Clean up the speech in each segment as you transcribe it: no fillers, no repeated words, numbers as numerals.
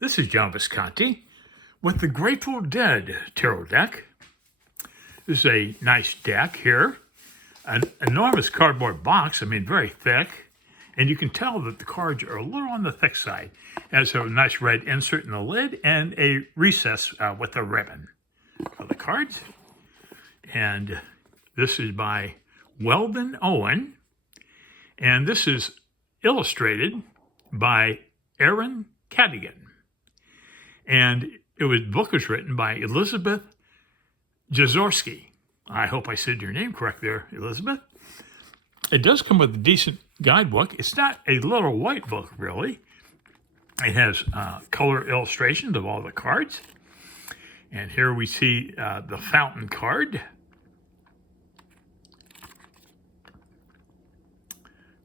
This is John Visconti with the Grateful Dead tarot deck. This is a nice deck here. An enormous cardboard box, very thick. And you can tell that the cards are a little on the thick side. It has a nice red insert in the lid and a recess with a ribbon for the cards. And this is by Welldonowen. And this is illustrated by Erin Cadigan. And the book was written by Elizabeth Jezorski. I hope I said your name correct there, Elizabeth. It does come with a decent guidebook. It's not a little white book, really. It has color illustrations of all the cards. And here we see the fountain card.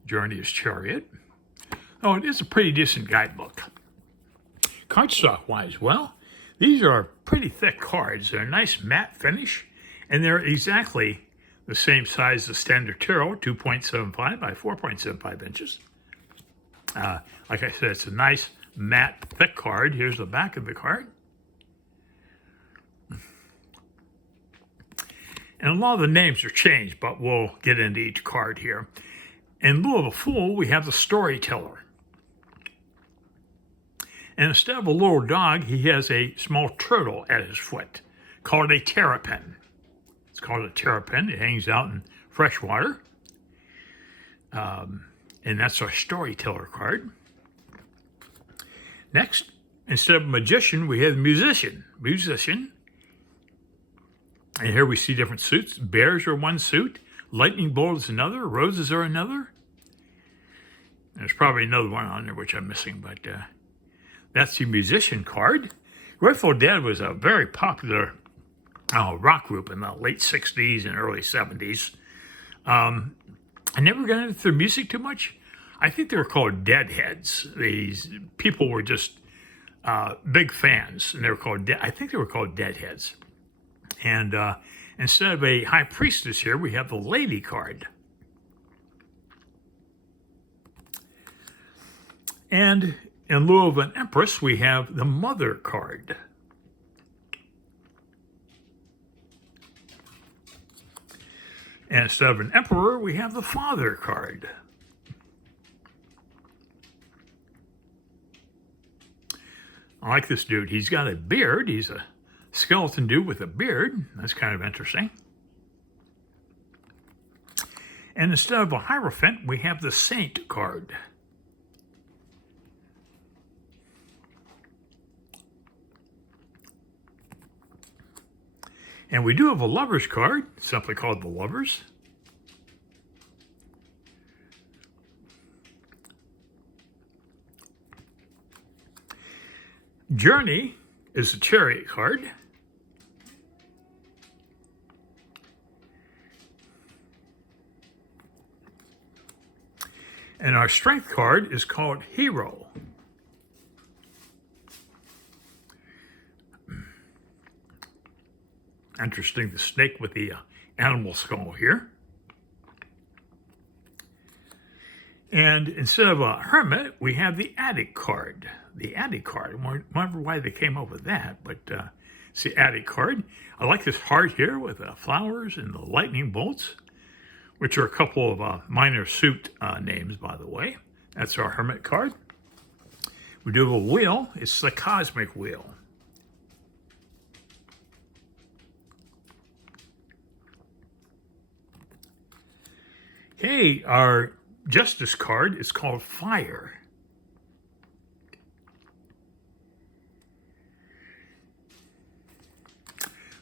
Journey's Chariot. Oh, it is a pretty decent guidebook. Cardstock-wise, well, these are pretty thick cards. They're a nice matte finish, and they're exactly the same size as standard tarot, 2.75 by 4.75 inches. Like I said, it's a nice matte thick card. Here's the back of the card. And a lot of the names are changed, but we'll get into each card here. In lieu of a fool, we have the storyteller. And instead of a little dog, he has a small turtle at his foot called a terrapin. It's called a terrapin. It hangs out in fresh water. And that's our storyteller card. Next, instead of a magician, we have musician. And here we see different suits. Bears are one suit. Lightning bolt is another. Roses are another. There's probably another one on there which I'm missing, but that's the musician card. Grateful Dead was a very popular rock group in the late 60s and early 70s. I never got into their music too much. I think they were called Deadheads. These people were just big fans, and they were called, I think they were called Deadheads. And instead of a high priestess here, we have the lady card. And in lieu of an empress, we have the mother card. And instead of an emperor, we have the father card. I like this dude. He's got a beard. He's a skeleton dude with a beard. That's kind of interesting. And instead of a Hierophant, we have the Saint card. And we do have a Lovers card, simply called the Lovers. Journey is the Chariot card. And our Strength card is called Hero. Interesting, the snake with the animal skull here. And instead of a Hermit, we have the Attic card. The Attic card. I wonder why they came up with that, but it's the Attic card. I like this heart here with the flowers and the lightning bolts, which are a couple of minor suit names, by the way. That's our Hermit card. We do have a wheel. It's the Cosmic Wheel. Okay, our Justice card is called Fire.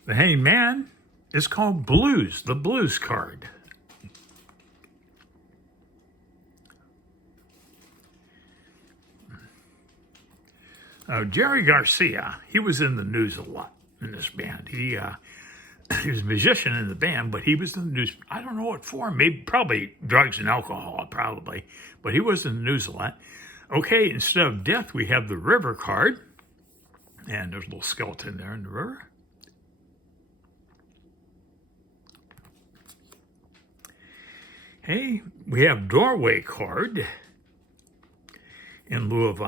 The Hanged Man is called Blues, the Blues card. Jerry Garcia, he was in the news a lot in this band. He was a musician in the band, but he was in the news. I don't know what for. Probably drugs and alcohol, probably. But he was in the news a lot. Okay, instead of Death, we have the River card. And there's a little skeleton there in the river. Hey, we have Doorway card in lieu of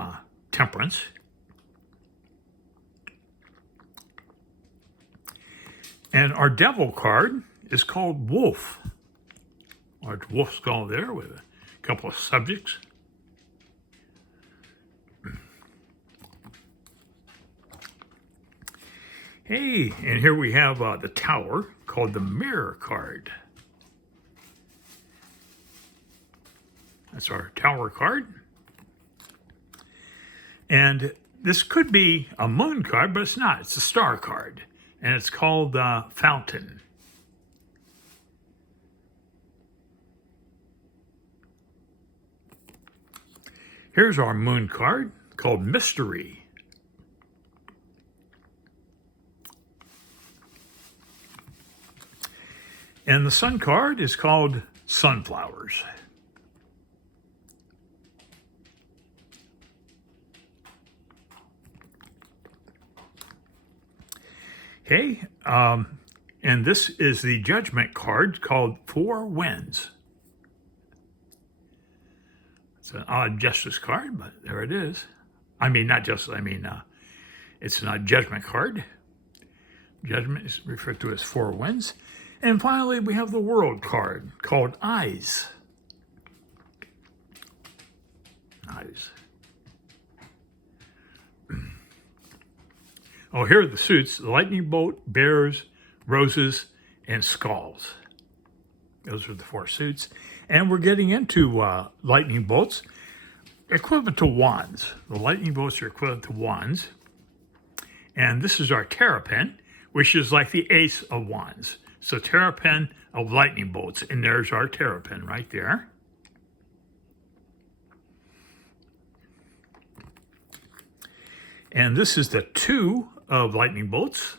Temperance. And our devil card is called Wolf. Large wolf skull there with a couple of subjects. Hey, and here we have the Tower, called the Mirror card. That's our Tower card. And this could be a Moon card, but it's not. It's a Star card. And it's called Fountain. Here's our Moon card, called Mystery. And the Sun card is called Sunflowers. Okay, and this is the Judgment card called Four Winds. It's an odd Justice card, but there it is. I mean, not Justice, it's not a Judgment card. Judgment is referred to as Four Winds. And finally, we have the World card called Eyes. Eyes. Oh, here are the suits: the Lightning Bolt, Bears, Roses, and Skulls. Those are the four suits. And we're getting into lightning bolts, equivalent to wands. The lightning bolts are equivalent to wands. And this is our Terrapin, which is like the Ace of Wands. So Terrapin of lightning bolts. And there's our Terrapin right there. And this is the Two of lightning bolts.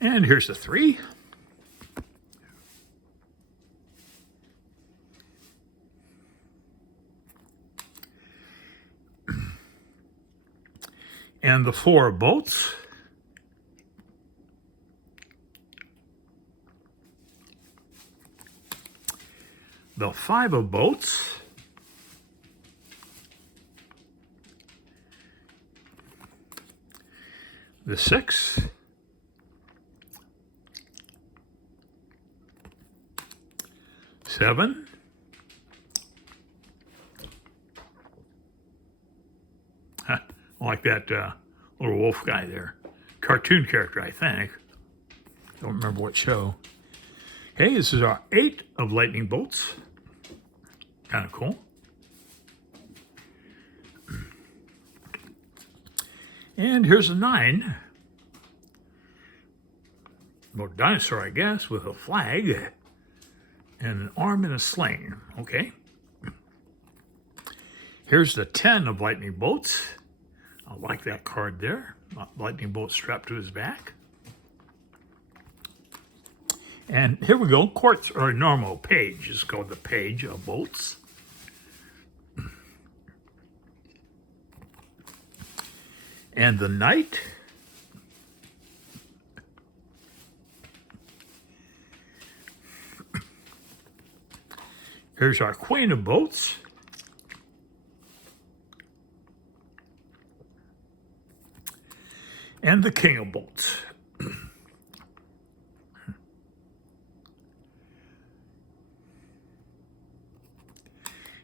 And here's the Three. And the Four of bolts. The Five of bolts. The Six. Seven. I like that little wolf guy there. Cartoon character, I think. Don't remember what show. Okay, this is our Eight of lightning bolts. Kind of cool. And here's a 9. Well, dinosaur, I guess, with a flag and an arm in a sling. Okay. Here's the 10 of lightning bolts. I like that card there. Lightning bolt strapped to his back. And here we go. Quartz, or normal page, is called the Page of bolts. And the Knight. Here's our Queen of bolts. And the King of bolts.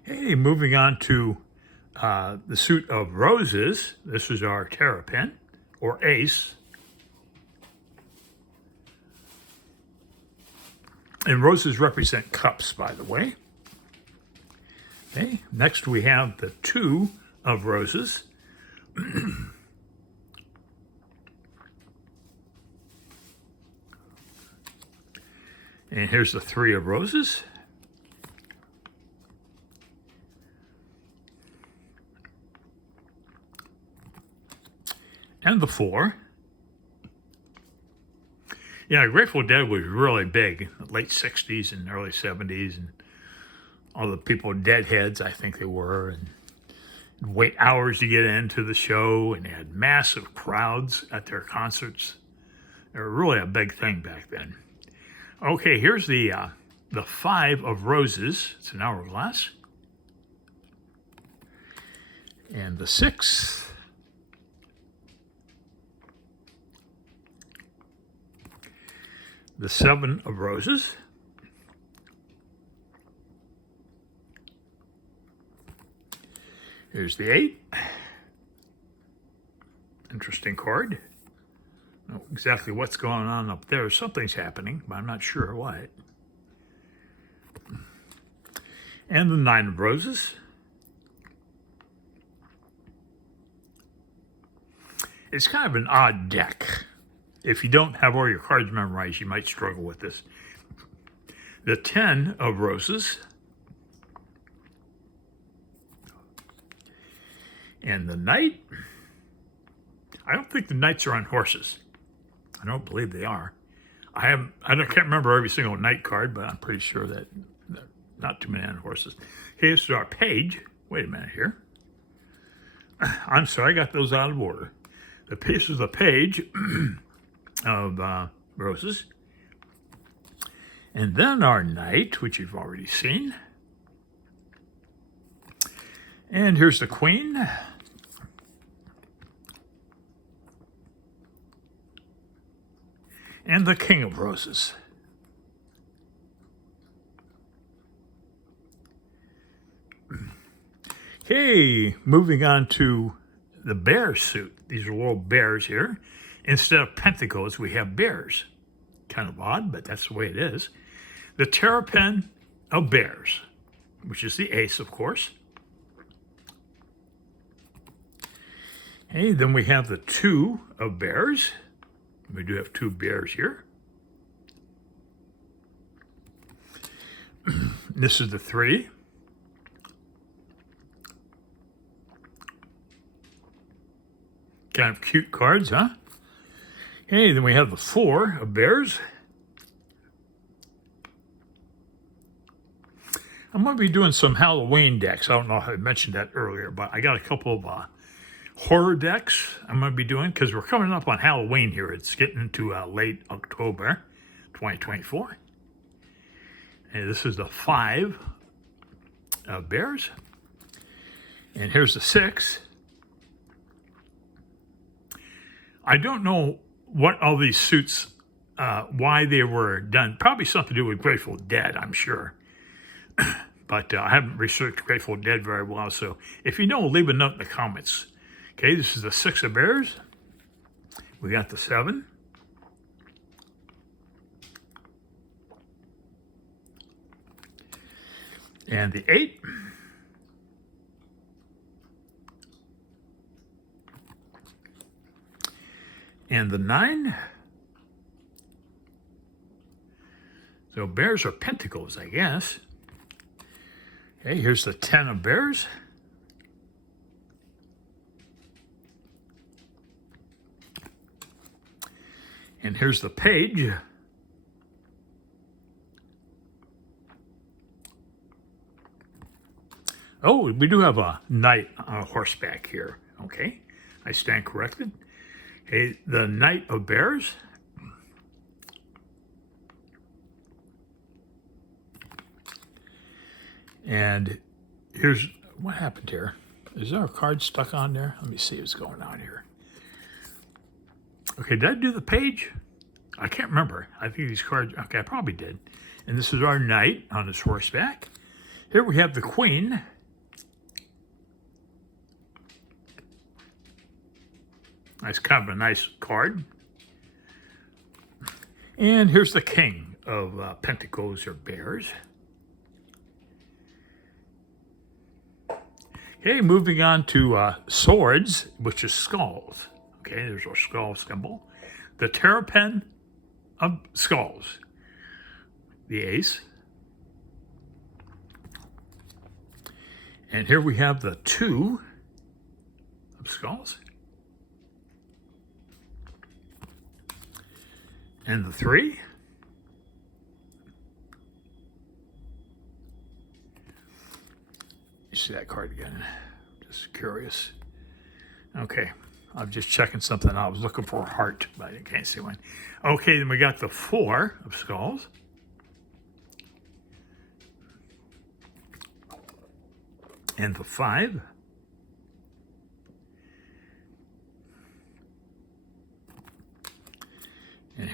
Hey, moving on to the suit of roses. This is our Terrapin, or Ace. And roses represent cups, by the way. Okay, next we have the Two of roses. And here's the Three of roses. And the Four. Yeah, Grateful Dead was really big in the late 60s and early 70s. And all the people, Deadheads, I think they were. And wait hours to get into the show. And they had massive crowds at their concerts. They were really a big thing back then. Okay, here's the Five of roses. It's an hourglass. And the 6. The 7 of roses. Here's the 8. Interesting card. I don't know exactly what's going on up there. Something's happening, but I'm not sure what. And the 9 of roses. It's kind of an odd deck. If you don't have all your cards memorized, you might struggle with this. The 10 of roses. And the knight. I don't think the knights are on horses. I don't believe they are. I can't remember every single knight card, but I'm pretty sure that not too many on horses. Okay, this is our page. Wait a minute here. I'm sorry, I got those out of order. This is the page of roses. And then our knight, which you've already seen. And here's the queen. And the king of roses. Okay, moving on to the bear suit. These are little bears here. Instead of pentacles, we have bears. Kind of odd, but that's the way it is. The terrapin of bears, which is the ace, of course. Okay, then we have the 2 of bears. We do have 2 bears here. This is the 3. Kind of cute cards, huh? Okay, then we have the 4 of bears. I'm going to be doing some Halloween decks. I don't know if I mentioned that earlier, but I got a couple of horror decks I'm going to be doing because we're coming up on Halloween here. It's getting into late October 2024. And this is the 5 of bears. And here's the 6. I don't know what all these suits, why they were done. Probably something to do with Grateful Dead, I'm sure. But I haven't researched Grateful Dead very well. So if you know, leave a note in the comments. Okay, this is the 6 of bears. We got the 7. And the 8. And the 9. So bears are pentacles, I guess. Okay, here's the 10 of bears. And here's the page. Oh, we do have a knight on a horseback here. Okay, I stand corrected. Okay, the Knight of Bears. And here's what happened here. Is there a card stuck on there? Let me see what's going on here. Okay, did I do the page? I can't remember. I think these cards, okay, I probably did. And this is our knight on his horseback. Here we have the queen. That's kind of a nice card. And here's the king of pentacles or bears. Okay, moving on to swords, which is skulls. Okay, there's our skull symbol. The terrapin of skulls. The ace. And here we have the 2 of skulls. And the 3. You see that card again? Just curious. Okay, I'm just checking something out. I was looking for a heart, but I can't see one. Okay, then we got the 4 of skulls. And the 5.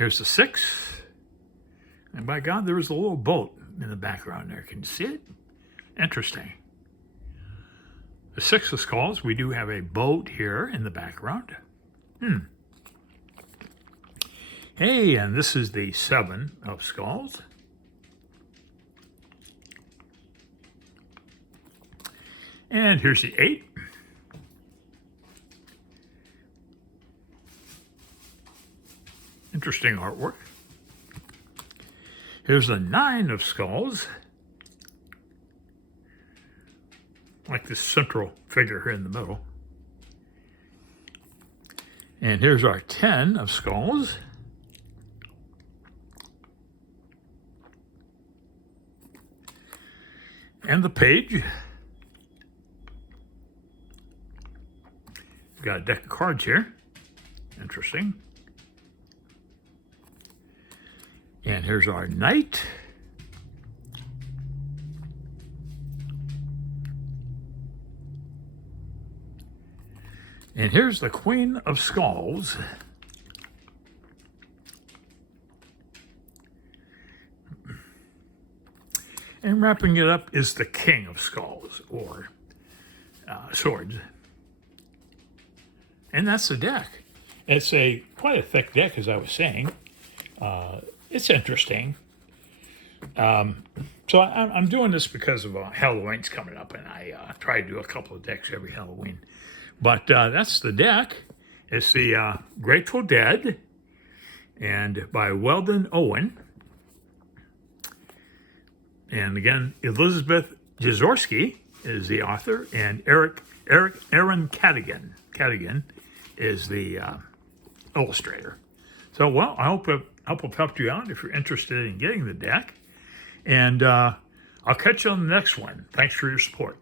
here's the 6. And by God, there is a little boat in the background there. Can you see it? Interesting. The 6 of skulls, we do have a boat here in the background. Hey, and this is the 7 of skulls. And here's the 8. Interesting artwork. Here's the 9 of skulls. Like this central figure here in the middle. And here's our 10 of skulls. And the page. We've got a deck of cards here. Interesting. And here's our knight. And here's the Queen of Skulls. And wrapping it up is the King of Skulls, or swords. And that's the deck. It's quite a thick deck, as I was saying. It's interesting. So I'm doing this because of Halloween's coming up, and I try to do a couple of decks every Halloween. But that's the deck. It's the Grateful Dead, and by Welldonowen. And again, Elizabeth Jezorski is the author, and Erin Cadigan is the illustrator. So, well, I hope I've helped you out if you're interested in getting the deck. And I'll catch you on the next one. Thanks for your support.